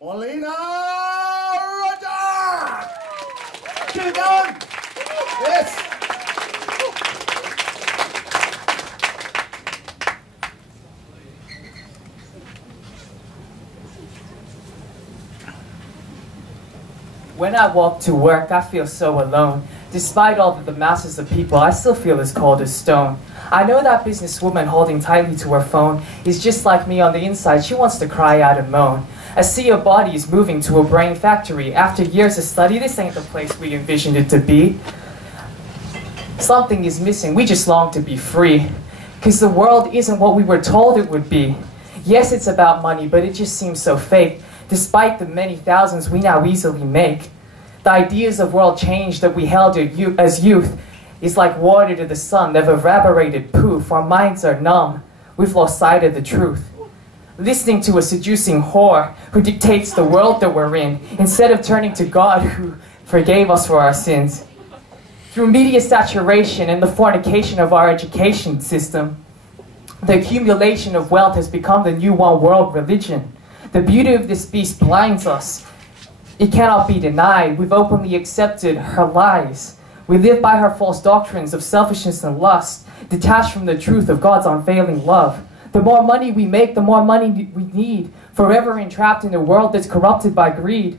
Molina Roger! Keep it going! Yes! When I walk to work, I feel so alone. Despite all of the masses of people, I still feel as cold as stone. I know that businesswoman holding tightly to her phone is just like me on the inside. She wants to cry out and moan. A sea of bodies moving to a brain factory. After years of study, this ain't the place we envisioned it to be. Something is missing. We just long to be free. Because the world isn't what we were told it would be. Yes, it's about money, but it just seems so fake. Despite the many thousands we now easily make. The ideas of world change that we held as youth is like water to the sun. They've evaporated poof. Our minds are numb. We've lost sight of the truth. Listening to a seducing whore who dictates the world that we're in, instead of turning to God who forgave us for our sins. Through media saturation and the fornication of our education system, the accumulation of wealth has become the new one world religion. The beauty of this beast blinds us. It cannot be denied. We've openly accepted her lies. We live by her false doctrines of selfishness and lust, detached from the truth of God's unfailing love. The more money we make, the more money we need, forever entrapped in a world that's corrupted by greed.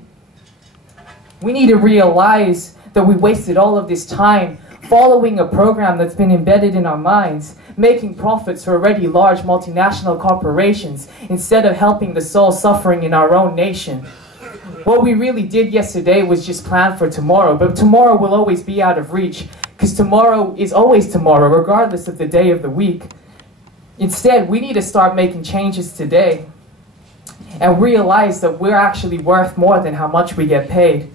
We need to realize that we wasted all of this time following a program that's been embedded in our minds, making profits for already large multinational corporations instead of helping the soul suffering in our own nation. What we really did yesterday was just plan for tomorrow, but tomorrow will always be out of reach, because tomorrow is always tomorrow, regardless of the day of the week. Instead, we need to start making changes today and realize that we're actually worth more than how much we get paid.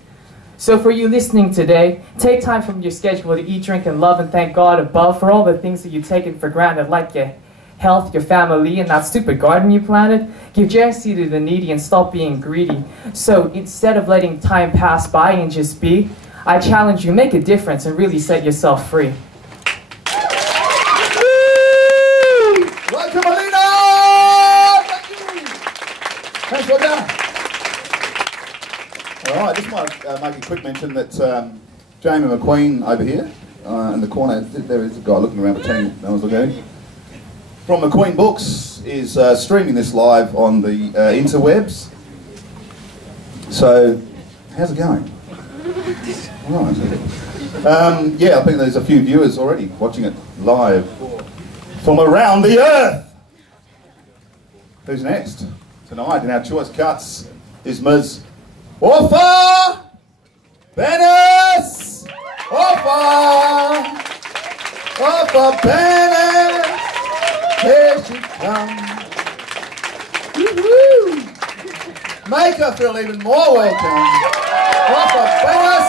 So for you listening today, take time from your schedule to eat, drink, and love, and thank God above for all the things that you've taken for granted, like your health, your family, and that stupid garden you planted. Give generously to the needy and stop being greedy. So instead of letting time pass by and just be, I challenge you, make a difference and really set yourself free. Welcome, Molina! Thank you! Thanks, Roger. All right, just want to make a quick mention that Jamie McQueen over here, in the corner, there is a guy looking around pretending no one's looking. From McQueen Books is streaming this live on the interwebs. So, how's it going? Right. Yeah, I think there's a few viewers already watching it live from around the earth. Who's next? Tonight in our choice cuts is Ms. Orpha Bennis! Orpha Bennis! Here she comes. Woo-hoo! Make her feel even more welcome. Orpha Bennis!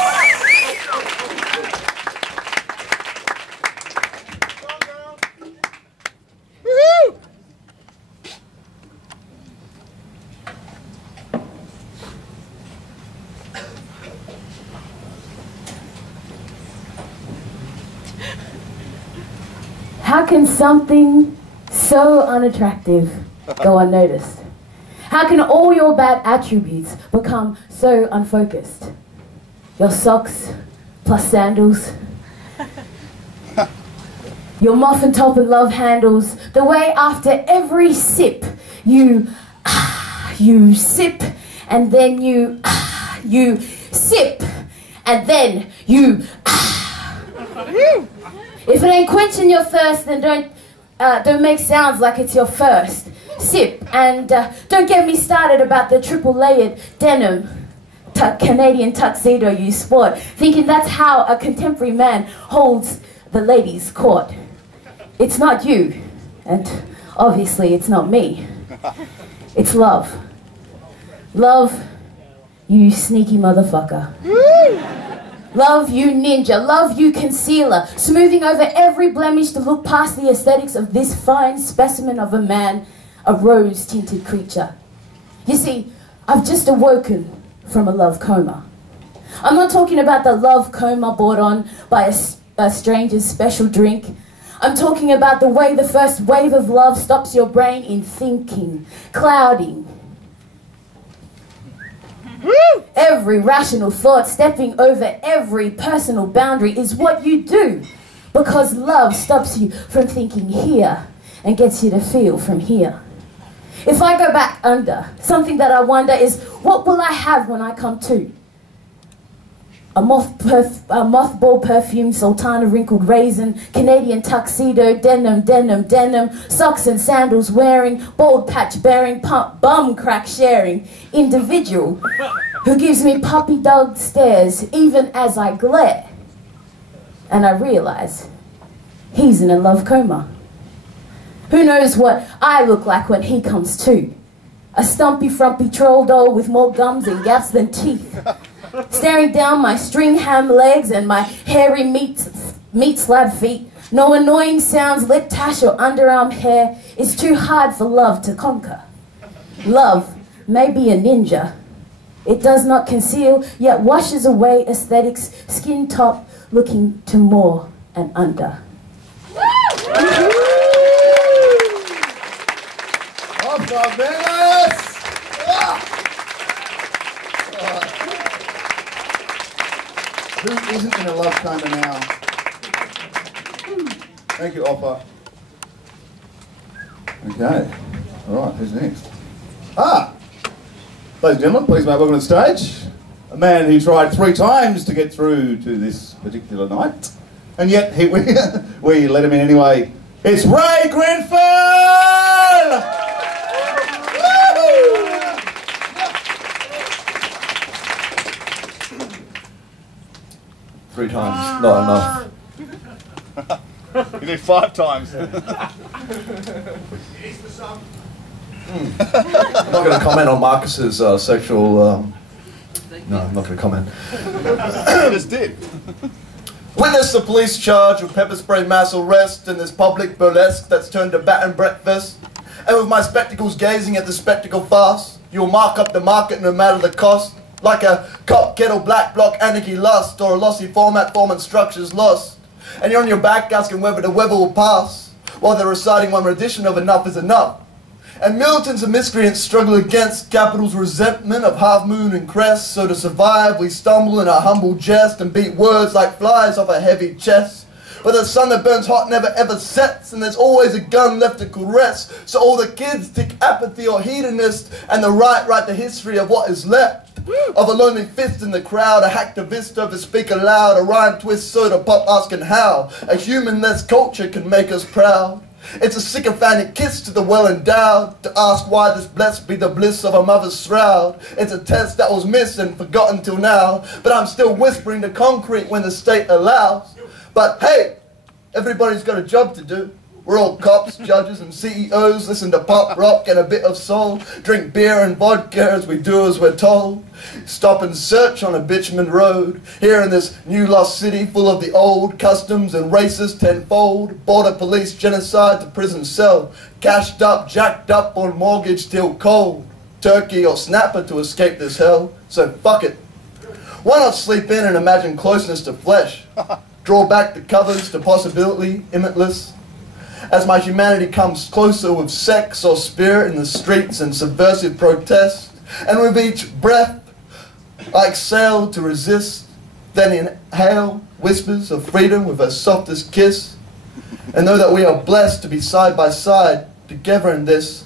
Woo-hoo! How can something so unattractive go unnoticed? How can all your bad attributes become so unfocused? Your socks plus sandals, your muffin top and love handles, the way after every sip you sip and then you sip and then you If it ain't quenching your thirst, then don't make sounds like it's your first sip. And don't get me started about the triple layered denim Canadian tuxedo you sport, thinking that's how a contemporary man holds the ladies' court. It's not you, and obviously it's not me. It's love. Love, you sneaky motherfucker. Love, you ninja. Love, you concealer. Smoothing over every blemish to look past the aesthetics of this fine specimen of a man, a rose-tinted creature. You see, I've just awoken from a love coma. I'm not talking about the love coma brought on by a stranger's special drink. I'm talking about the way the first wave of love stops your brain in thinking, clouding. every rational thought, stepping over every personal boundary is what you do. Because love stops you from thinking here and gets you to feel from here. If I go back under, something that I wonder is, what will I have when I come to? A mothball perfume, sultana wrinkled raisin, Canadian tuxedo, denim, socks and sandals wearing, bald patch bearing, bum crack sharing, individual who gives me puppy dog stares even as I glare. And I realize he's in a love coma. Who knows what I look like when he comes to? A stumpy, frumpy troll doll with more gums and gaps than teeth, staring down my string ham legs and my hairy meat slab feet. No annoying sounds, lip tash or underarm hair is too hard for love to conquer. Love may be a ninja. It does not conceal, yet washes away aesthetics, skin top looking to more and under. Who isn't in a love coma now? Thank you, Offa. Okay. All right, who's next? Ladies and gentlemen, please welcome to the stage a man who tried 3 times to get through to this particular night, and yet we let him in anyway. It's Ray Grenfell! 3 times, not enough. You do 5 times. I'm not going to comment on Marcus's sexual... no, I'm not going to comment. You just did. Witness the police charge with pepper spray mass arrest in this public burlesque that's turned to bat and breakfast. And with my spectacles gazing at the spectacle farce, you'll mark up the market no matter the cost. Like a cop kettle black block anarchy lust, or a lossy format forming structures lost. And you're on your back asking whether the weather will pass, while they're reciting one rendition of enough is enough. And militants and miscreants struggle against capital's resentment of half moon and crest. So to survive we stumble in our humble jest and beat words like flies off a heavy chest. But the sun that burns hot never ever sets, and there's always a gun left to caress. So all the kids tick apathy or hedonist, and the right write the history of what is left. Of a lonely fist in the crowd, a hacktivist over speaker loud, a rhyme twist soda pop asking how a human-less culture can make us proud. It's a sycophantic kiss to the well-endowed, to ask why this blessed be the bliss of a mother's shroud. It's a test that was missed and forgotten till now, but I'm still whispering to concrete when the state allows. But hey, everybody's got a job to do. We're all cops, judges and CEOs, listen to pop rock and a bit of soul, drink beer and vodka as we do as we're told, stop and search on a bitumen road, here in this new lost city full of the old, customs and racist tenfold, border police genocide to prison cell, cashed up, jacked up on mortgage till cold, turkey or snapper to escape this hell, so fuck it. Why not sleep in and imagine closeness to flesh, draw back the covers to possibility, limitless, as my humanity comes closer with sex or spirit in the streets and subversive protest, and with each breath I exhale to resist, then inhale whispers of freedom with her softest kiss, and know that we are blessed to be side by side together in this.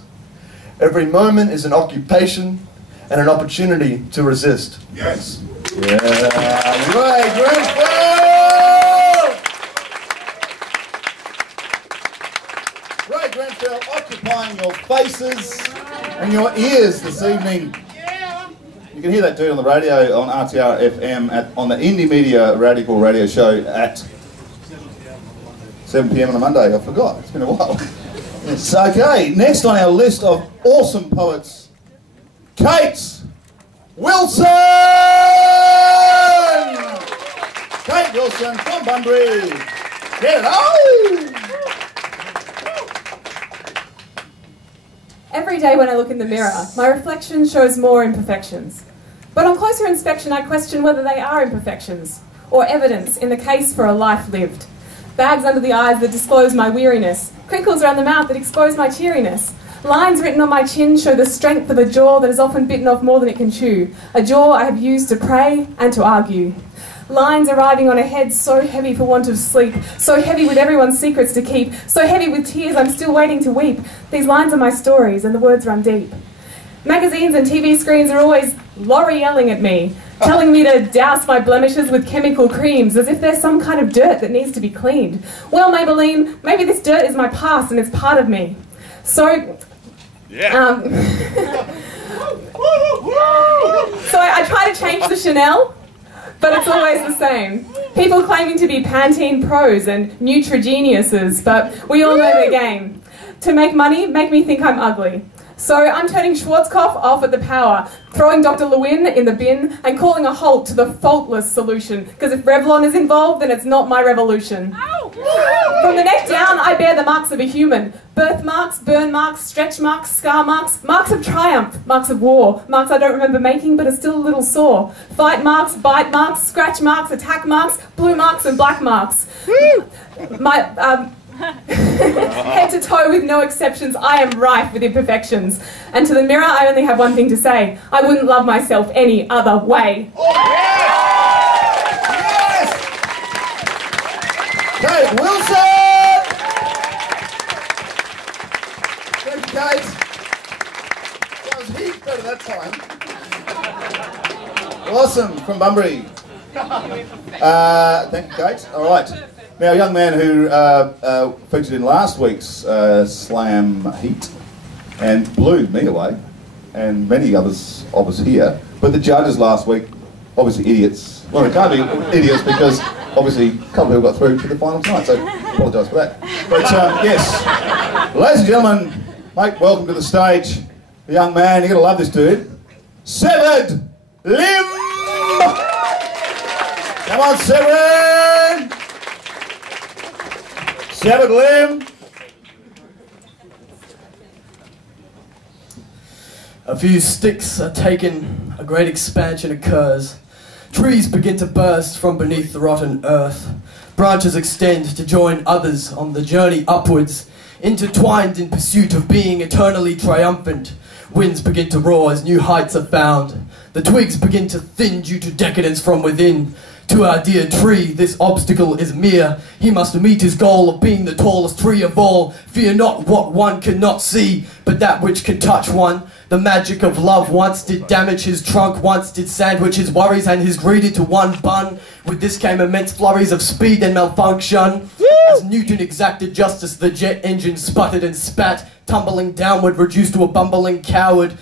Every moment is an occupation and an opportunity to resist. Yes. Yeah. Ray Grenfell! Ray Grenfell occupying your faces and your ears this evening. You can hear that dude on the radio on RTR FM on the Indie Media Radical radio show at 7 PM on a Monday. I forgot, it's been a while. Yes. Okay, next on our list of awesome poets, Kate Wilson! Kate Wilson from Bunbury. Get it on! Every day when I look in the mirror, my reflection shows more imperfections. But on closer inspection, I question whether they are imperfections, or evidence in the case for a life lived. Bags under the eyes that disclose my weariness, crinkles around the mouth that expose my cheeriness, Lines written on my chin show the strength of a jaw that is often bitten off more than it can chew. A jaw I have used to pray and to argue. Lines arriving on a head so heavy for want of sleep, so heavy with everyone's secrets to keep, so heavy with tears I'm still waiting to weep. These lines are my stories and the words run deep. Magazines and TV screens are always L'Orealing at me, telling me to douse my blemishes with chemical creams as if there's some kind of dirt that needs to be cleaned. Well, Maybelline, maybe this dirt is my past and it's part of me. So, so I try to change the Chanel, but it's always the same. People claiming to be Pantene Pros and Neutrogeniuses, but we all know their game. To make money, make me think I'm ugly. So I'm turning Schwarzkopf off at the power, throwing Dr. Lewin in the bin and calling a halt to the faultless solution, because if Revlon is involved, then it's not my revolution. From the neck down, I bear the marks of a human. Birth marks, burn marks, stretch marks, scar marks, marks of triumph, marks of war, marks I don't remember making but are still a little sore. Fight marks, bite marks, scratch marks, attack marks, blue marks and black marks. My, head to toe with no exceptions, I am rife with imperfections. And to the mirror, I only have one thing to say. I wouldn't love myself any other way. Yes! Kate Wilson! Thank you, Kate. That was heaps better that time. Awesome, from Bunbury. Thank you, Kate. All right. Now, a young man who featured in last week's Slam Heat and blew me away, and many others of us here, but the judges last week, obviously idiots. Well, they can't be idiots because obviously a couple of people got through to the final tonight, so apologise for that. But yes, ladies and gentlemen, mate, welcome to the stage. The young man, you're going to love this dude. Severed Limb! Come on, Severed! Severed Limb. A few sticks are taken, a great expansion occurs. Trees begin to burst from beneath the rotten earth. Branches extend to join others on the journey upwards, intertwined in pursuit of being eternally triumphant. Winds begin to roar as new heights are found. The twigs begin to thin due to decadence from within. To our dear tree, this obstacle is mere. He must meet his goal of being the tallest tree of all. Fear not what one cannot see, but that which can touch one. The magic of love once did damage his trunk, once did sandwich his worries and his greed into one bun. With this came immense flurries of speed and malfunction. As Newton exacted justice, the jet engine sputtered and spat, tumbling downward, reduced to a bumbling coward.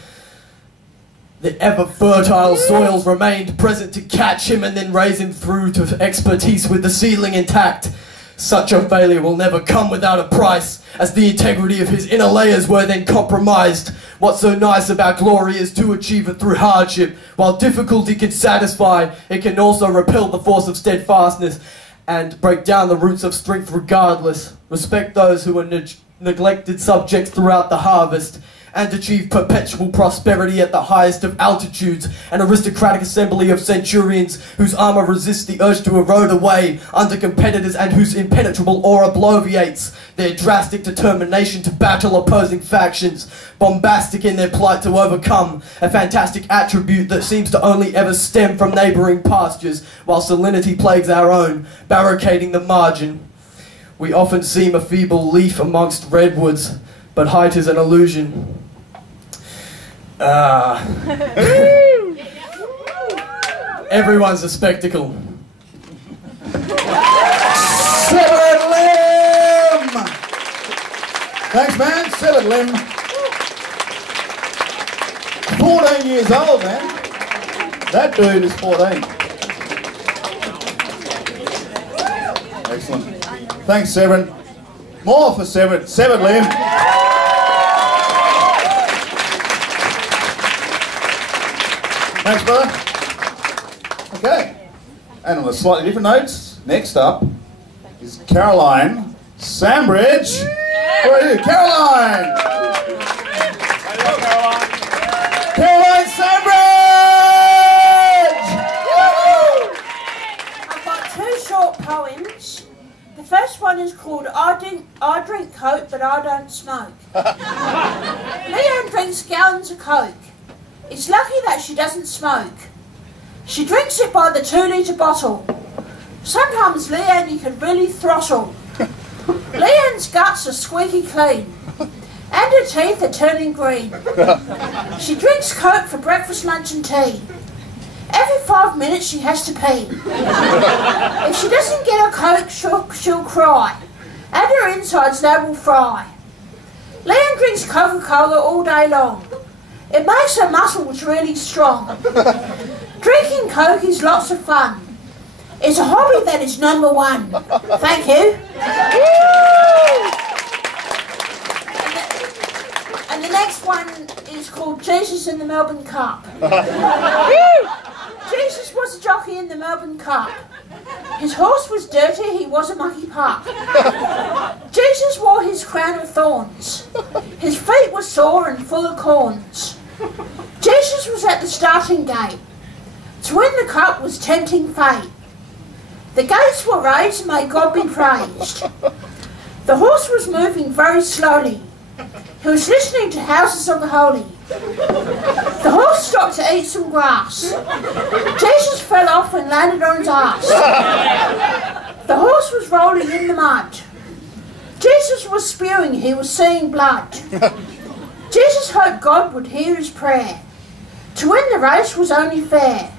The ever-fertile soils remained present to catch him and then raise him through to expertise with the ceiling intact. Such a failure will never come without a price, as the integrity of his inner layers were then compromised. What's so nice about glory is to achieve it through hardship. While difficulty can satisfy, it can also repel the force of steadfastness and break down the roots of strength regardless. Respect those who are neglected subjects throughout the harvest, and achieve perpetual prosperity at the highest of altitudes, an aristocratic assembly of centurions whose armour resists the urge to erode away under competitors and whose impenetrable aura bloviates their drastic determination to battle opposing factions, bombastic in their plight to overcome, a fantastic attribute that seems to only ever stem from neighbouring pastures, while salinity plagues our own, barricading the margin. We often seem a feeble leaf amongst redwoods, but height is an illusion. Everyone's a spectacle. Severed Limb! Thanks, man. Severed Limb. 14 years old, man. That dude is 14. Excellent. Thanks, Severin. More for Severed. Severed Limb. Thanks, brother. Okay. And on a slightly different note, next up is Caroline Sambridge. Where are you? Caroline! Hello, Caroline. Caroline Sambridge! I've got two short poems. The first one is called I drink Coke but I don't smoke. opens a Coke. It's lucky that she doesn't smoke. She drinks it by the 2-litre bottle. Sometimes Leanne you can really throttle. Leanne's guts are squeaky clean. And her teeth are turning green. She drinks Coke for breakfast, lunch and tea. Every 5 minutes she has to pee. If she doesn't get her Coke, she'll cry. And her insides, they will fry. Leanne drinks Coca-Cola all day long. It makes her muscles really strong. Drinking Coke is lots of fun. It's a hobby that is number one. Thank you. And the next one is called Jesus in the Melbourne Cup. Jesus was a jockey in the Melbourne Cup. His horse was dirty, he was a mucky pup. Jesus wore his crown of thorns. His feet were sore and full of corns. Jesus was at the starting gate. To win the cup was tempting fate. The gates were raised, may God be praised. The horse was moving very slowly. He was listening to Houses of the Holy. The horse stopped to eat some grass. Jesus fell off and landed on his ass. The horse was rolling in the mud. Jesus was spewing, he was seeing blood. Jesus hoped God would hear his prayer. To win the race was only fair.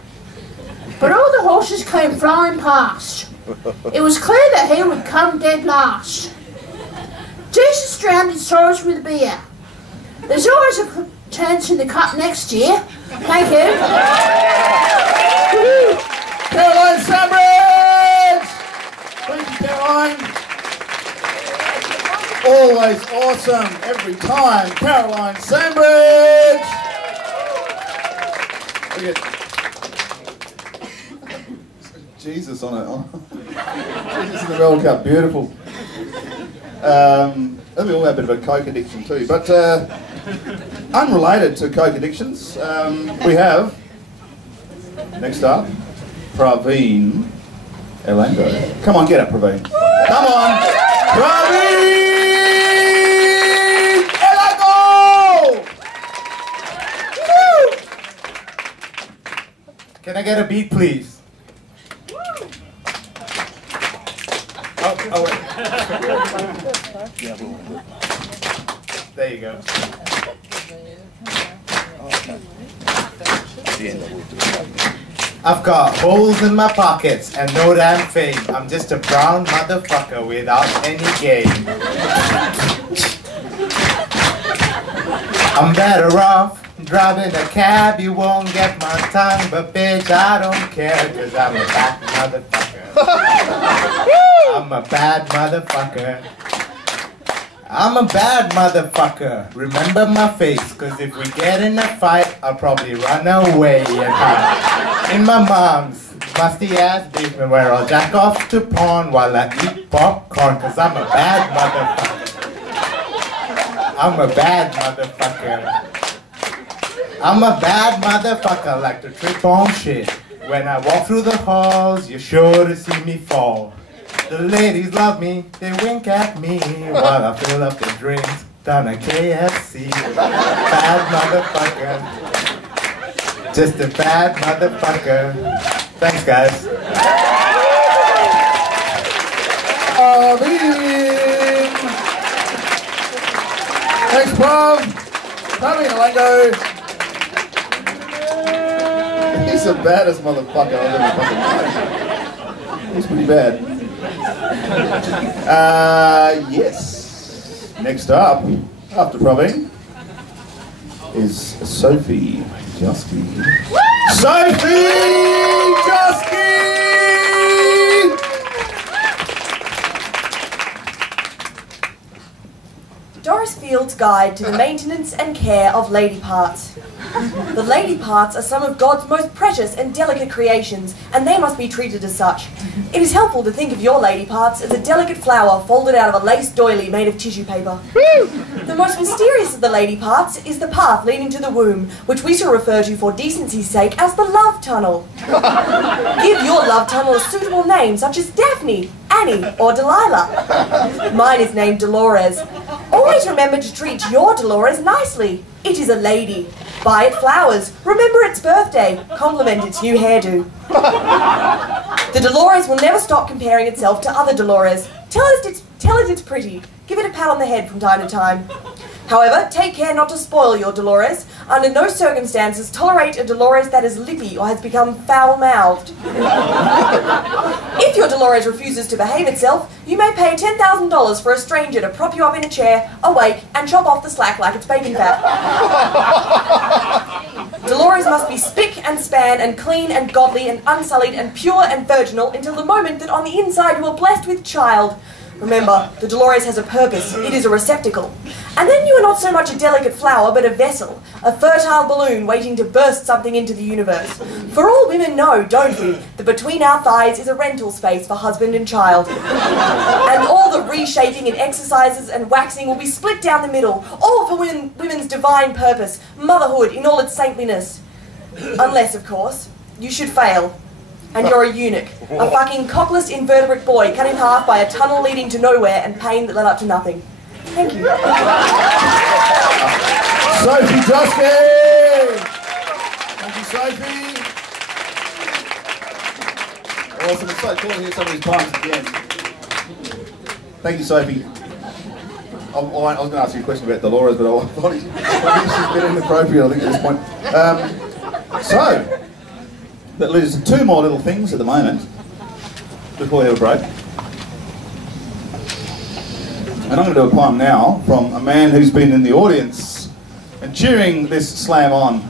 But all the horses came flying past. It was clear that he would come dead last. Jesus drowned his sorrows with beer. There's always a chance in the cup next year. Thank you. Caroline Sambridge! Thank you, Caroline. Always awesome, every time. Caroline Sambridge! Look at Jesus on it. Jesus in the World Cup, beautiful. We all have a bit of a Coke addiction too, but unrelated to Coke addictions, we have, next up, Praveen Elando. Come on, get up, Praveen. Come on! Praveen Elando! Woo! Can I get a beat, please? Oh, wait. There you go. I've got holes in my pockets and no damn fame. I'm just a brown motherfucker without any game. I'm better off driving a cab. You won't get my tongue, but bitch, I don't care, cause I'm a bad motherfucker. I'm a bad motherfucker. I'm a bad motherfucker. Remember my face, cause if we get in a fight, I'll probably run away and hide in my mom's musty ass basement where I'll jack off to porn while I eat popcorn, cause I'm a bad motherfucker. I'm a bad motherfucker. I'm a bad motherfucker, like to trip on shit. When I walk through the halls, you're sure to see me fall. The ladies love me, they wink at me while I fill up the drinks down at KFC. Bad motherfucker. Just a bad motherfucker. Thanks, guys. Thanks, Prav. Praveen Elando. He's the baddest motherfucker I've ever fucking known. He's pretty bad. Yes. Next up, after Praveen, is Sophie Jusky. Sophie Jusky! Doris Field's Guide to the Maintenance and Care of Lady Parts. The lady parts are some of God's most precious and delicate creations, and they must be treated as such. It is helpful to think of your lady parts as a delicate flower folded out of a lace doily made of tissue paper. The most mysterious of the lady parts is the path leading to the womb, which we shall refer to for decency's sake as the love tunnel. Give your love tunnel a suitable name such as Daphne, Annie, or Delilah. Mine is named Dolores. Always remember to treat your Dolores nicely. It is a lady. Buy it flowers. Remember its birthday. Compliment its new hairdo. The Dolores will never stop comparing itself to other Dolores. Tell it it's pretty. Give it a pat on the head from time to time. However, take care not to spoil your Dolores. Under no circumstances tolerate a Dolores that is lippy or has become foul-mouthed. If your Dolores refuses to behave itself, you may pay $10,000 for a stranger to prop you up in a chair, awake, and chop off the slack like it's bacon fat. Dolores must be spick and span and clean and godly and unsullied and pure and virginal until the moment that on the inside you are blessed with child. Remember, the Dolores has a purpose. It is a receptacle. And then you are not so much a delicate flower, but a vessel, a fertile balloon waiting to burst something into the universe. For all women know, don't we, that between our thighs is a rental space for husband and child. And all the reshaping and exercises and waxing will be split down the middle, all for women's divine purpose, motherhood in all its saintliness. Unless, of course, you should fail. And you're a eunuch, a fucking cockless invertebrate boy cut in half by a tunnel leading to nowhere and pain that led up to nothing. Thank you. Sophie Drosky! Thank you, Sophie. Awesome, it's so cool to hear some of these poems again. Thank you, Sophie. I was going to ask you a question about Dolores, but I thought she's a bit inappropriate, I think, at this point. That leads to two more little things at the moment, before we have a break. And I'm going to do a poem now from a man who's been in the audience and cheering this slam on.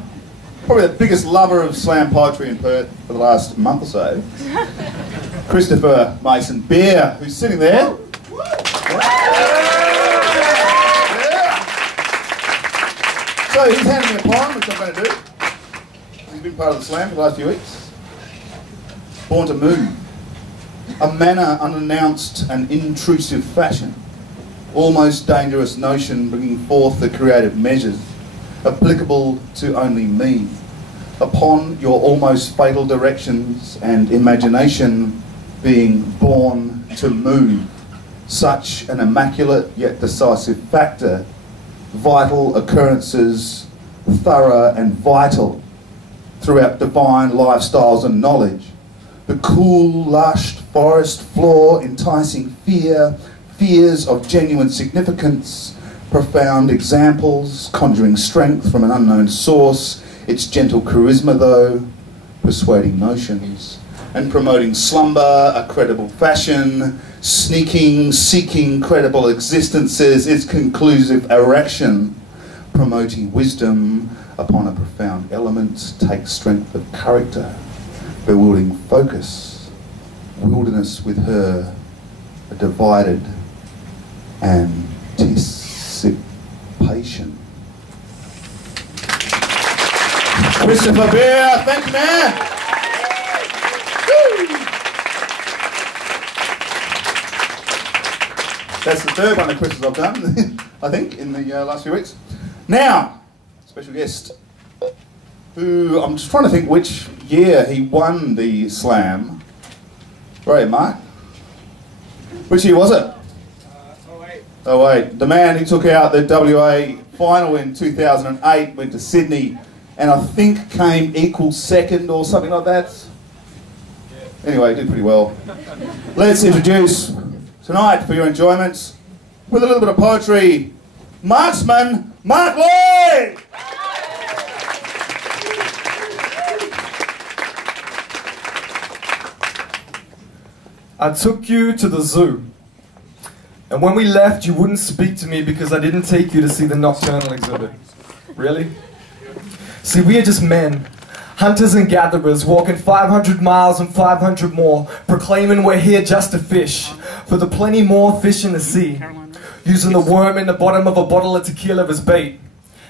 Probably the biggest lover of slam poetry in Perth for the last month or so. Christopher Mason Beer, who's sitting there. So he's handing me a poem, which I'm going to do. He's been part of the slam for the last few weeks. Born to move. A manner unannounced and intrusive fashion. Almost dangerous notion bringing forth the creative measures applicable to only me. Upon your almost fatal directions and imagination being born to move. Such an immaculate yet decisive factor. Vital occurrences, thorough and vital throughout divine lifestyles and knowledge. The cool, lush forest floor, enticing fears of genuine significance, profound examples, conjuring strength from an unknown source, its gentle charisma though, persuading notions, and promoting slumber, a credible fashion, sneaking, seeking credible existences, its conclusive erection, promoting wisdom upon a profound element, takes strength of character, bewildering focus, wilderness with her, a divided anticipation. Christopher Beer, thank you, man. Woo. That's the third one of Chris's I've done, I think, in the last few weeks. Now, special guest, who I'm just trying to think which year he won the slam. Right, Mark? Which year was it? 08. 08. The man who took out the WA final in 2008 went to Sydney and I think came equal second or something like that. Anyway, did pretty well. Let's introduce tonight, for your enjoyment, with a little bit of poetry, marksman Mark Lloyd! I took you to the zoo, and when we left you wouldn't speak to me because I didn't take you to see the nocturnal exhibit. Really? See, we are just men, hunters and gatherers, walking 500 miles and 500 more, proclaiming we're here just to fish, for the plenty more fish in the sea, using the worm in the bottom of a bottle of tequila as bait.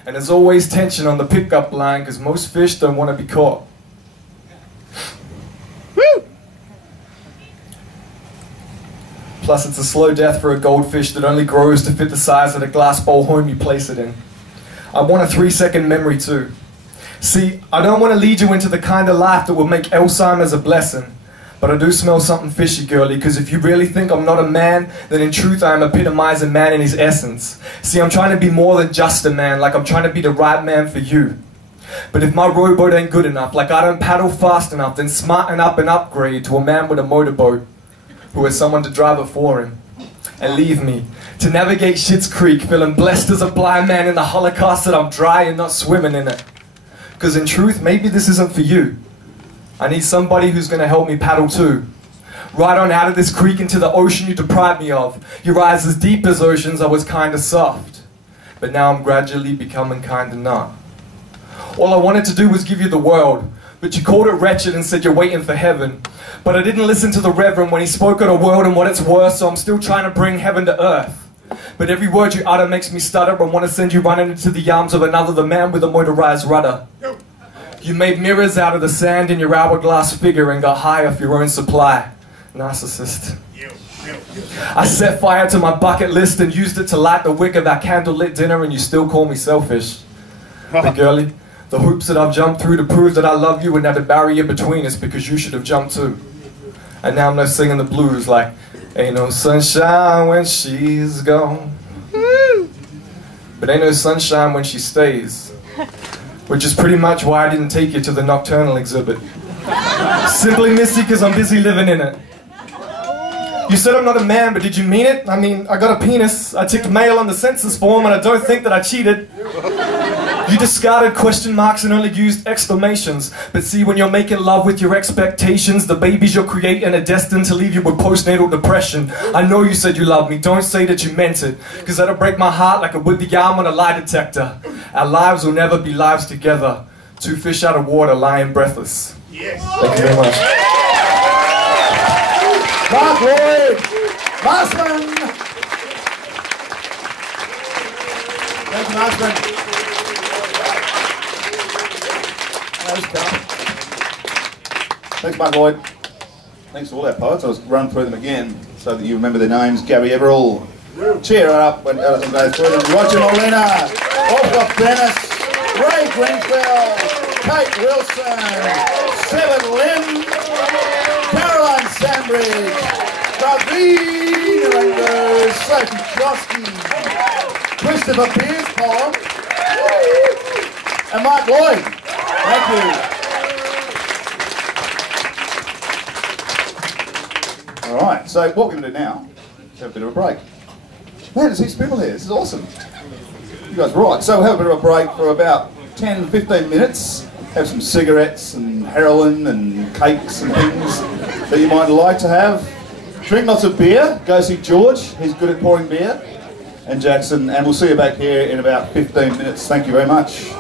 And there's always tension on the pickup line because most fish don't want to be caught. Woo! Plus it's a slow death for a goldfish that only grows to fit the size of the glass bowl home you place it in. I want a 3-second memory too. See, I don't want to lead you into the kind of life that will make Alzheimer's a blessing, But I do smell something fishy, girlie, because if you really think I'm not a man, then in truth I am epitomizing man in his essence. See, I'm trying to be more than just a man, like I'm trying to be the right man for you. But if my rowboat ain't good enough, like I don't paddle fast enough, then smarten up and upgrade to a man with a motorboat who has someone to drive it for him. And leave me to navigate Schitt's Creek, feeling blessed as a blind man in the Holocaust that I'm dry and not swimming in it. Because in truth, maybe this isn't for you. I need somebody who's going to help me paddle too. Right on out of this creek into the ocean you deprived me of. Your eyes as deep as oceans, I was kinda soft. But now I'm gradually becoming kinda not. All I wanted to do was give you the world, but you called it wretched and said you're waiting for heaven. But I didn't listen to the Reverend when he spoke of the world and what it's worth, so I'm still trying to bring heaven to earth. But every word you utter makes me stutter and want to send you running into the arms of another, the man with a motorized rudder. You made mirrors out of the sand in your hourglass figure and got high off your own supply. Narcissist. I set fire to my bucket list and used it to light the wick of our candlelit dinner, and you still call me selfish. But girlie, the hoops that I've jumped through to prove that I love you and now the barrier between us because you should have jumped too. And now I'm left singing the blues like, ain't no sunshine when she's gone. But ain't no sunshine when she stays. Which is pretty much why I didn't take you to the nocturnal exhibit. Simply, Missy, because I'm busy living in it. You said I'm not a man, but did you mean it? I mean, I got a penis, I ticked male on the census form, and I don't think that I cheated. You discarded question marks and only used exclamations. But see, when you're making love with your expectations, the babies you're creating are destined to leave you with postnatal depression. I know you said you loved me, don't say that you meant it, because that'll break my heart like it would the arm on a lie detector. Our lives will never be lives together. Two fish out of water lying breathless. Yes. Thank you very much. Mark Lloyd, Marsman. Thank you, Marsman. Thanks, Mark Lloyd. Thanks to all our poets. I'll just run through them again so that you remember their names. Gary Everall. Cheer up when Alison goes through them. Roger Molina. Orthodox Dennis. Ray Greenfield. Kate Wilson. Seven Lim. Caroline Sandbridge. Davina Rango. Sophie Josky. Christopher Pierce, Paul. And Mark Lloyd. Thank you. Alright, so what we're going to do now is have a bit of a break. Man, there's heaps of people here. This is awesome. You guys are right. So we'll have a bit of a break for about 10-15 minutes. Have some cigarettes and heroin and cakes and things that you might like to have. Drink lots of beer. Go see George. He's good at pouring beer. And Jackson. And we'll see you back here in about 15 minutes. Thank you very much.